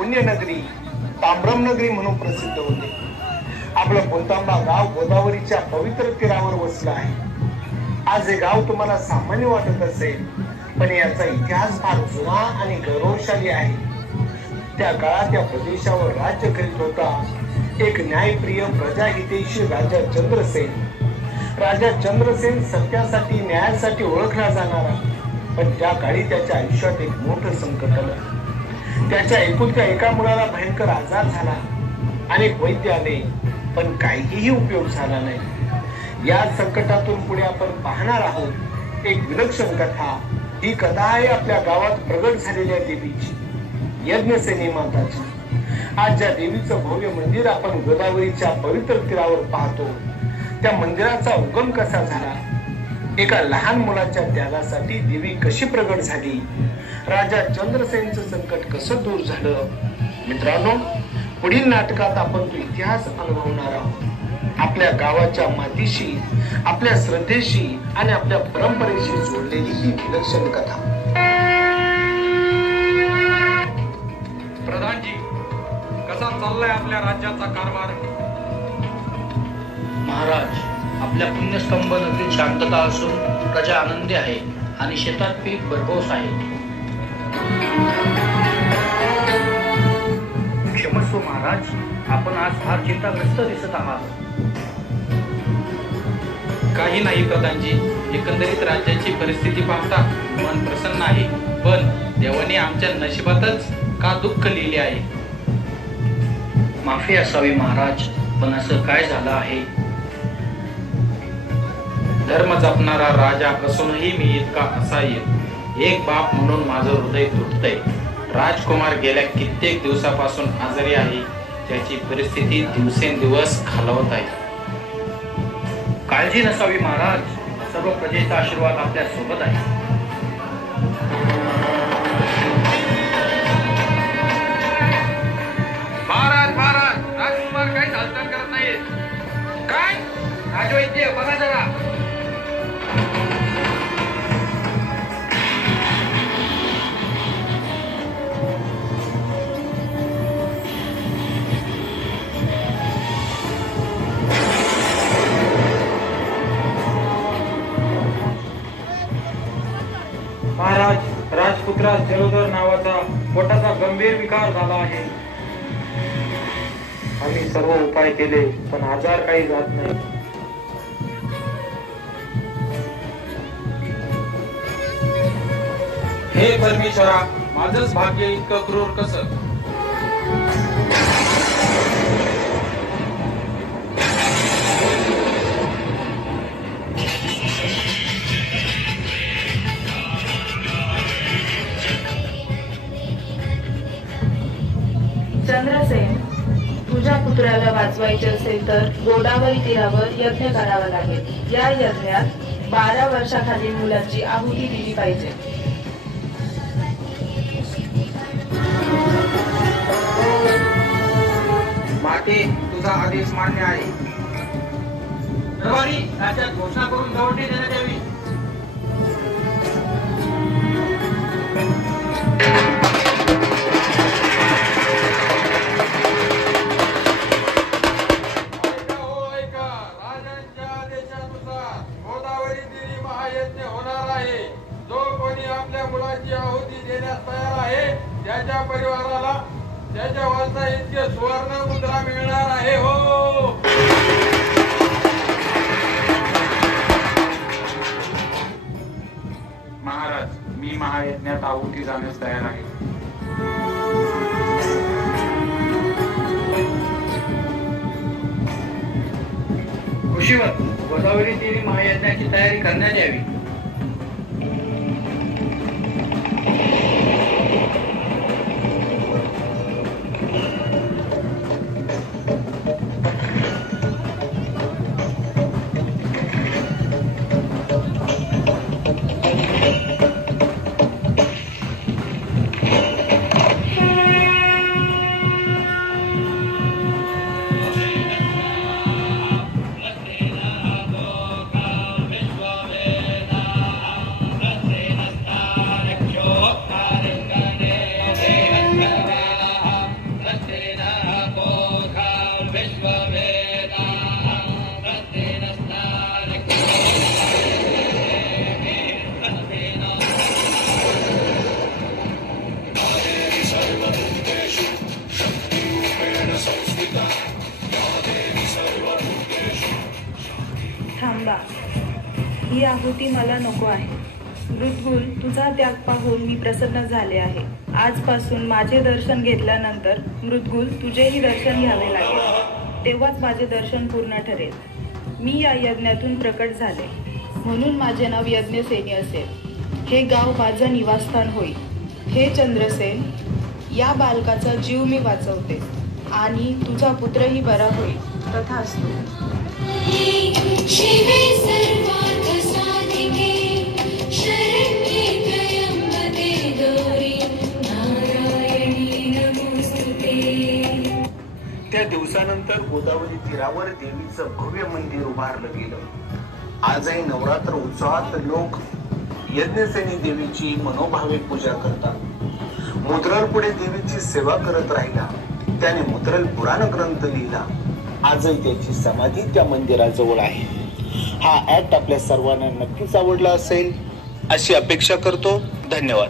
पुण्यनगरी ताम्रम नगरी म्हणून प्रसिद्ध होते. आपलं कोलतांबा गाव गोदावरीच्या पवित्र तीरावर वसलं आहे. आज हे गाव तुम्हाला सामान्य वाटत असेल, पण याचा इतिहास फार जुना आणि गौरवशाली आहे. त्या काळात या प्रदेशावर राज्य करीत होता एक न्यायप्रिय प्रजाहितेशी राजा चंद्रसेन. राजा चंद्रसेन सत्यासाठी न्यायासाठी ओळखला जाणारा, पण त्या काळी त्याच्या आयुष्यात एक मोठं संकट आलं. त्याच्या एकुलत्या एका मुलाला भयंकर आजार झाला. अनेक वैद्य आले, पण काहीही उपयोग झाला नाही. या संकटातून पुढे आपण पाहणार आहोत एक विलक्षण कथा. ही कथा आहे आपल्या गावात प्रगट झालेल्या देवीची, यज्ञसेनी माताची. आज ज्या देवीचं भव्य मंदिर आपण गोदावरीच्या पवित्र तीरावर पाहतो, त्या मंदिराचा उगम कसा झाला, एका लहान मुलाच्या त्यागासाठी देवी कशी प्रगट झाली, राजा चंद्रसेनचं संकट कसं दूर झालं. मित्रांनो, पुढील नाटकात आपण तो इतिहास अनुभवणार आहोत. आपल्या गावाच्या मातीशी, आपल्या श्रद्धेशी आणि आपल्या परंपरेशी जोडलेली ही विलक्षण कथा. प्रधानजी, कसा चाललाय आपल्या राज्याचा कारभार? महाराज, आपल्या पुण्यस्तंभ नगरीत शांतता असून प्रजा आनंदी आहे आणि शेतात पीक भरघोस आहे. क्षमस्व महाराज, आपण आज फार चिंताग्रस्त दिसत आहात. काही नाही प्रधानजी, एकंदरीत राज्याची परिस्थिती पाहता मन प्रसन्न आहे, पण देवाने आमच्या नशिबातच का दुःख लिहिले आहे? माफी असावी महाराज, पण असं काय झालं आहे? धर्म जपणारा राजा असूनही मी इतका असहाय्य. एक बाप म्हणून माझं हृदय तुटतंय. राजकुमार गेल्या कित्येक दिवसापासून आजारी आहे. त्याची परिस्थिती दिवसेंदिवस खालावत आहे. काळजी नसावी महाराज, सर्व प्रजेचा आशीर्वाद आपल्या सोबत आहे. महाराज महाराज, राजकुमार काही हालचाल करत नाहीत. काय राजवैद्य, बघा जरा. महाराज, राजपुत्रास जलोदर नावाचा पोटाचा गंभीर विकार झाला आहे. आम्ही सर्व उपाय केले, पण आजार काही जात नाही. हे परमेश्वरा, माझंच भाग्य इतकं क्रूर कसं? चंद्रसेन, तुझ्या पुत्राला वाचवायचे असेल तर गोदावरी तीरावर यज्ञ करावा लागेल. या यज्ञात 12 वर्षाखालील मुलांची आहुती दिली पाहिजे. माते, तुझा आदेश मान्य आहे. रवारी, राज्यात घोषणा करून दौंडी देण्यात यावी. त्याच्या परिवाराला त्याच्या वारसा इतके सुवर्ण मुद्रा मिळणार आहे. हो महाराज, मी महायज्ञात आहुती जाण्यास तयार आहे. ऋषीवर, गोदावरी तीरी महायज्ञाची तयारी करण्यात यावी. आहुती मला नको आहे. मृद्गुल, तुझा त्याग पाहून मी प्रसन्न झाले आहे. आजपासून माझे दर्शन घेतल्यानंतर मृद्गुल तुझेही दर्शन घ्यावे लागेल. तेव्हाच माझे दर्शन पूर्ण ठरेल. मी या यज्ञातून प्रकट झाले म्हणून माझे नाव यज्ञसेनी असेल. हे गाव माझं निवासस्थान होईल. हे चंद्रसेन, या बालकाचा जीव मी वाचवते आणि तुझा पुत्रही बरा होईल. तथास्तु. शिवे सर्वार्थ साधिके शरण्ये त्र्यंबके गौरी नारायणी नमोस्तुते. त्या दिवसानंतर गोदावरी तीरावर देवीचं भव्य मंदिर उभारलं गेलं. आजही नवरात्र उत्सवात लोक यज्ञसेनी देवीची मनोभावे पूजा करतात. मुद्रल पुढे देवीची सेवा करत राहिला. त्याने मुद्रल पुराण ग्रंथ लिहिला. आजही त्याची समाधी त्या मंदिराजवळ आहे. हा ऍक्ट आपल्या सर्वांना नक्कीच आवडला असेल अशी अपेक्षा करतो. धन्यवाद.